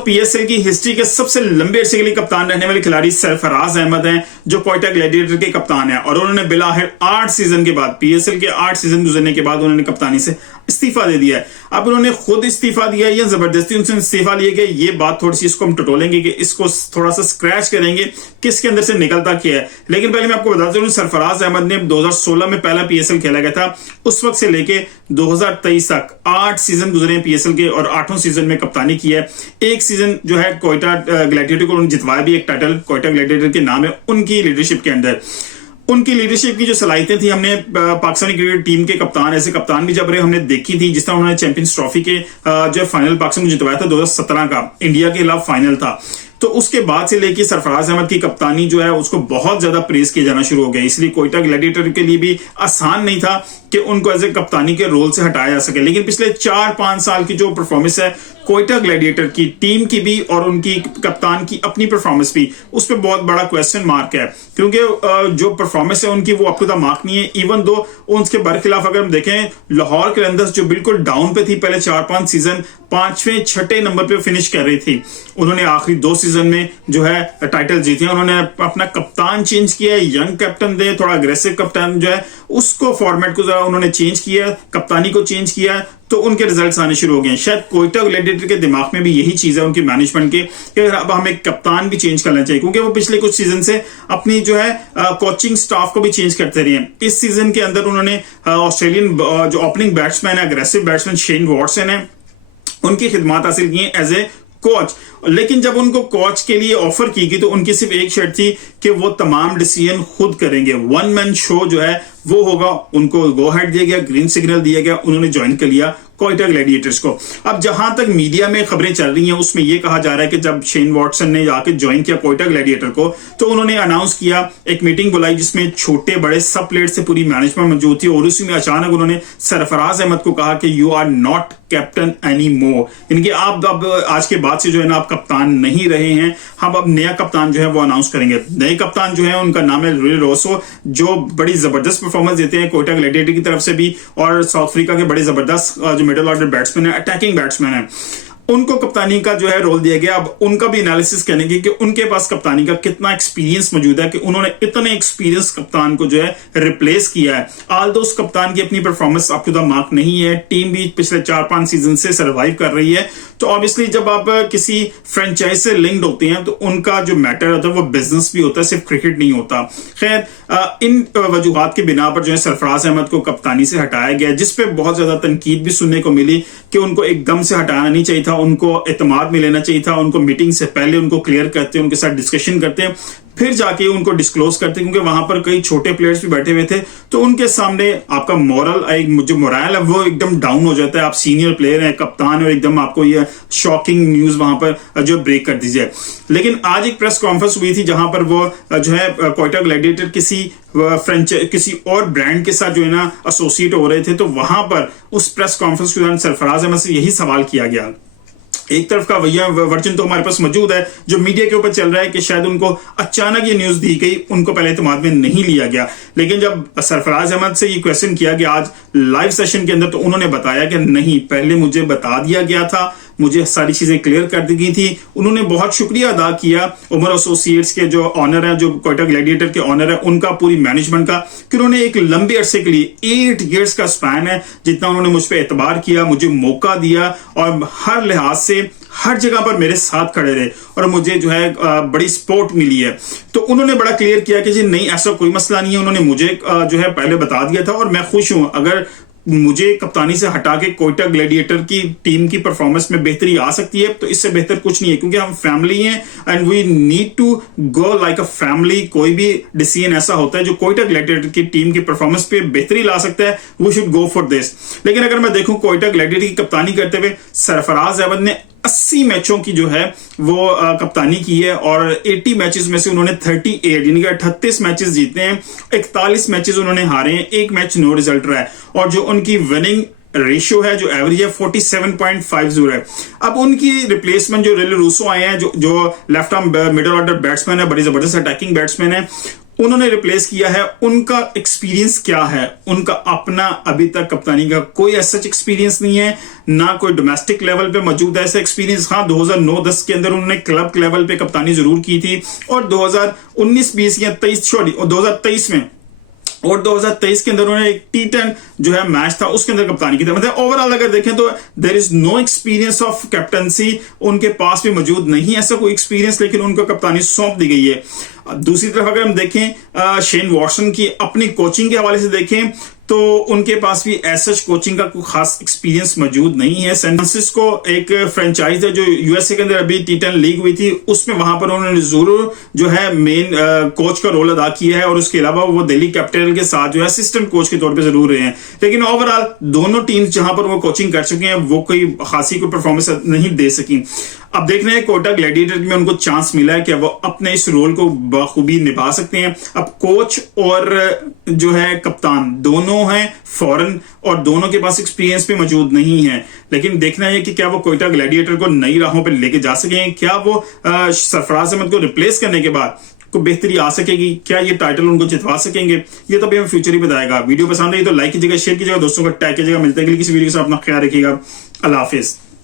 PSL की history के सबसे लंबे अरसे के लिए कप्तान रहने वाले खिलाड़ी सरफराज अहमद हैं, जो क्वेटा ग्लैडिएटर के कप्तान हैं। और उन्होंने बिलाखिर 8 सीजन के बाद, पीएसएल के 8 सीजन गुजरने के बाद उन्होंने कप्तानी से इस्तीफा दे दिया है। अब उन्होंने खुद इस्तीफा दिया या जबरदस्ती उनसे इस्तीफा लिया गया, ये बात थोड़ी सी इसको हम टटोलेंगे कि इसको थोड़ा सा स्क्रैच करेंगे किसके अंदर से निकलता क्या है। लेकिन पहले मैं आपको बताता हूं, सरफराज अहमद ने 2016 में पहला पीएसएल खेला गया था। उस वक्त से लेके 2023 तक 8 सीजन गुजरे हैं पीएसएल के और 8वें सीजन में कप्तानी की है। एक सीजन जो है क्वेटा ग्लैडिएटर को उन्होंने जितवाया भी, एक टाइटल क्वेटा ग्लैडिएटर के नाम है उनकी लीडरशिप के अंदर। उनकी लीडरशिप की जो सलाहियतें थी, हमने पाकिस्तानी क्रिकेट टीम के कप्तान, ऐसे कप्तान भी जब रहे हमने देखी थी। जिस तरह उन्होंने चैंपियंस ट्रॉफी के जो फाइनल पाकिस्तान को जितवाया था 2017 का, इंडिया के खिलाफ फाइनल था। तो उसके बाद से लेके सरफराज अहमद की कप्तानी जो है उसको बहुत ज्यादा प्रेज किया जाना शुरू हो गया। इसलिए क्वेटा ग्लैडिएटर के लिए भी आसान नहीं था कि उनको एज ए कप्तानी के रोल से हटाया जा सके। लेकिन पिछले 4-5 साल की जो परफॉर्मेंस है क्वेटा ग्लैडिएटर की टीम की भी और उनकी कप्तान की अपनी परफॉर्मेंस भी, उस पर बहुत बड़ा क्वेश्चन मार्क है। क्योंकि जो परफॉर्मेंस है उनकी वो अप टू द मार्क नहीं है। इवन दो उनके बरखिलाफ अगर हम देखें, लाहौर कलंदर्स जो बिल्कुल डाउन पे थी पहले 4-5 सीजन, 5वें-6ठे नंबर पे फिनिश कर रही थी, उन्होंने आखिरी 2 सीजन में जो है टाइटल जीते। उन्होंने अपना कप्तान चेंज किया है, यंग कैप्टन दे, थोड़ा अग्रेसिव कप्तान जो है उसको फॉर्मेट को उन्होंने चेंज किया, कप्तानी को चेंज किया, तो उनके रिजल्ट्स आने शुरू हो गए। शायद क्वेटा ग्लैडिएटर के दिमाग में भी यही चीज है उनकी मैनेजमेंट के कि अब हमें कप्तान भी चेंज करना चाहिए, क्योंकि वो पिछले कुछ सीजन से अपनी जो है कोचिंग स्टाफ को भी चेंज करते रहे हैं। इस सीजन के अंदर उन्होंने ऑस्ट्रेलियन जो ओपनिंग बैट्समैन है, अग्रेसिव बैट्समैन शेन वॉटसन है, उनकी खिदमत हासिल की है एज ए कोच। लेकिन जब उनको कोच के लिए ऑफर की गई तो उनकी सिर्फ एक शर्त थी कि वो तमाम डिसीजन खुद करेंगे, वन मैन शो जो है वो होगा। उनको गो हेड दिया गया, ग्रीन सिग्नल दिया गया, उन्होंने ज्वाइन कर लिया क्वेटा ग्लैडिएटर्स को। अब जहां तक मीडिया में खबरें चल रही हैं उसमें यह कहा जा रहा है कि जब शेन वॉटसन ने जाके ज्वाइन किया क्वेटा ग्लैडिएटर को, तो उन्होंने अनाउंस किया, एक मीटिंग बुलाई जिसमें छोटे बड़े सब प्लेयर से पूरी मैनेजमेंट मौजूद थी, और उसी में अचानक उन्होंने सरफराज अहमद को कहा कि you are not captain any more, इनके आप अब आज के बाद से जो है ना आप कप्तान नहीं रहे हैं, हम अब नया कप्तान जो है वो अनाउंस करेंगे। नए कप्तान जो है उनका नाम है रुई रोसो, जो बड़ी जबरदस्त परफॉर्मेंस देते हैं क्वेटा ग्लैडिएटर की तरफ से भी, और साउथ अफ्रीका के बड़े जबरदस्त जो मिडिल ऑर्डर बैट्समैन है, अटैकिंग बैट्समैन है, उनको कप्तानी का जो है रोल दिया गया। अब उनका भी एनालिसिस करेंगे कि उनके पास कप्तानी का कितना एक्सपीरियंस मौजूद है कि उन्होंने इतने एक्सपीरियंस कप्तान को जो है रिप्लेस किया है। आल्दो उस कप्तान की अपनी performance up to the mark नहीं है, टीम भी पिछले 4-5 सीजन से सर्वाइव कर रही है। तो ऑब्वियसली जब आप किसी फ्रेंचाइज से लिंक्ड होते हैं तो उनका जो मैटर होता है वो बिजनेस भी होता है, सिर्फ क्रिकेट नहीं होता। खैर, इन वजूहात के बिना पर जो है सरफराज अहमद को कप्तानी से हटाया गया, जिसपे बहुत ज्यादा तनकीद भी सुनने को मिली कि उनको एकदम से हटाना नहीं चाहिए था, उनको एतमाद में लेना चाहिए था, उनको मीटिंग से पहले उनको क्लियर करते, उनके साथ डिस्कशन करते, फिर जाके उनको डिस्क्लोज करते, क्योंकि वहां पर कई छोटे प्लेयर्स भी बैठे हुए थे। तो उनके सामने आपका मोरल, जो मोरल है वो एकदम डाउन हो जाता है। आप सीनियर प्लेयर हैं, कप्तान, और एकदम आपको ये शॉकिंग न्यूज वहां पर जो ब्रेक कर दीजिए। लेकिन आज एक प्रेस कॉन्फ्रेंस हुई थी जहां पर वो जो है क्वेटा ग्लैडिएटर किसी और ब्रांड के साथ जो है ना एसोसिएट हो रहे थे, तो वहां पर उस प्रेस कॉन्फ्रेंस के दौरान सरफराज अहमद से यही सवाल किया गया। एक तरफ का वर्जन तो हमारे पास मौजूद है जो मीडिया के ऊपर चल रहा है कि शायद उनको अचानक ये न्यूज दी गई, उनको पहले एतमाद में नहीं लिया गया। लेकिन जब सरफराज अहमद से ये क्वेश्चन किया गया आज लाइव सेशन के अंदर, तो उन्होंने बताया कि नहीं, पहले मुझे बता दिया गया था, मुझे सारी चीजें क्लियर कर दी गई थी। उन्होंने बहुत शुक्रिया अदा किया उमर एसोसिएट्स के जो ऑनर है, जो क्वेटा ग्लैडिएटर के ऑनर है, उनका, पूरी मैनेजमेंट का, कि उन्होंने एक लंबे अरसे के लिए 8 ईयर्स का स्पैन है जितना उन्होंने मुझ पर एतबार किया, मुझे मौका दिया और हर लिहाज से हर जगह पर मेरे साथ खड़े रहे और मुझे जो है बड़ी सपोर्ट मिली है। तो उन्होंने बड़ा क्लियर किया कि जी नहीं, ऐसा कोई मसला नहीं है, उन्होंने मुझे जो है पहले बता दिया था और मैं खुश हूं। अगर मुझे कप्तानी से हटा के क्वेटा ग्लैडिएटर की टीम की परफॉर्मेंस में बेहतरी आ सकती है तो इससे बेहतर कुछ नहीं है, क्योंकि हम फैमिली हैं and we need to go like a family. कोई भी डिसीजन ऐसा होता है जो क्वेटा ग्लैडिएटर की टीम की परफॉर्मेंस पे बेहतरी ला सकता है, we should go for this. लेकिन अगर मैं देखूं क्वेटा ग्लैडिएटर की कप्तानी करते हुए सरफराज अहमद ने 80 मैचों की जो है वो कप्तानी की है और 80 मैचेस में से उन्होंने 38 यानी कि 38 मैचेस जीते हैं, 41 मैचेस उन्होंने हारे हैं, एक मैच नो रिजल्ट रहा है, और जो उनकी विनिंग रेशियो है, जो एवरेज है, 47.50 है। अब उनकी रिप्लेसमेंट जो रिली रूसो आए हैं, जो left arm middle order batsman है, बड़ी जबरदस्त अटैकिंग बैट्समैन है, उन्होंने रिप्लेस किया है, उनका एक्सपीरियंस क्या है? उनका अपना अभी तक कप्तानी का कोई ऐसा एक्सपीरियंस नहीं है, ना कोई डोमेस्टिक लेवल पे मौजूद है ऐसा एक्सपीरियंस। हाँ, 2009-10 के अंदर उन्होंने क्लब लेवल पे कप्तानी जरूर की थी, और 2019-20 या 2023 में और 2023 के अंदर उन्होंने एक T10 जो है मैच था उसके अंदर कप्तानी की थी। मतलब ओवरऑल अगर देखें तो there is no experience of captaincy, उनके पास भी मौजूद नहीं ऐसा कोई एक्सपीरियंस, लेकिन उनको कप्तानी सौंप दी गई है। दूसरी तरफ अगर हम देखें शेन वॉटसन की अपनी कोचिंग के हवाले से देखें तो उनके पास भी ऐसा कोचिंग का कोई खास एक्सपीरियंस मौजूद नहीं है। सैन फ्रांसिस्को एक फ्रेंचाइज है जो यूएसए के अंदर अभी T10 लीग हुई थी, उसमें वहां पर उन्होंने जरूर जो है मेन कोच का रोल अदा किया है, और उसके अलावा वो दिल्ली कैपिटल के साथ जो है असिस्टेंट कोच के तौर पे जरूर रहे हैं। लेकिन ओवरऑल दोनों टीम्स जहां पर वो कोचिंग कर चुके हैं वो कोई खासी कोई परफॉर्मेंस नहीं दे सकी। अब देख रहे हैं कोटा ग्लैडिएटर में उनको चांस मिला है कि वो अपने इस रोल को बखूबी निभा सकते हैं। अब कोच और जो है कप्तान दोनों हैं फॉरेन, और दोनों के पास एक्सपीरियंस भी मौजूद नहीं है, लेकिन देखना है कि क्या वो कोटा ग्लैडिएटर को नई राहों पर लेके जा सकेंगे, क्या वो सरफराज अहमद को रिप्लेस करने के बाद को बेहतरी आ सकेगी, क्या ये टाइटल उनको जितवा सकेंगे, ये तो अभी हमें फ्यूचर ही बताएगा। वीडियो पसंद आई तो लाइक कीजिएगा, शेयर कीजिएगा, दोस्तों को टैग कीजिएगा। मिलते हैं किसी वीडियो से, अपना ख्याल रखिएगा। अल्लाह हाफिज।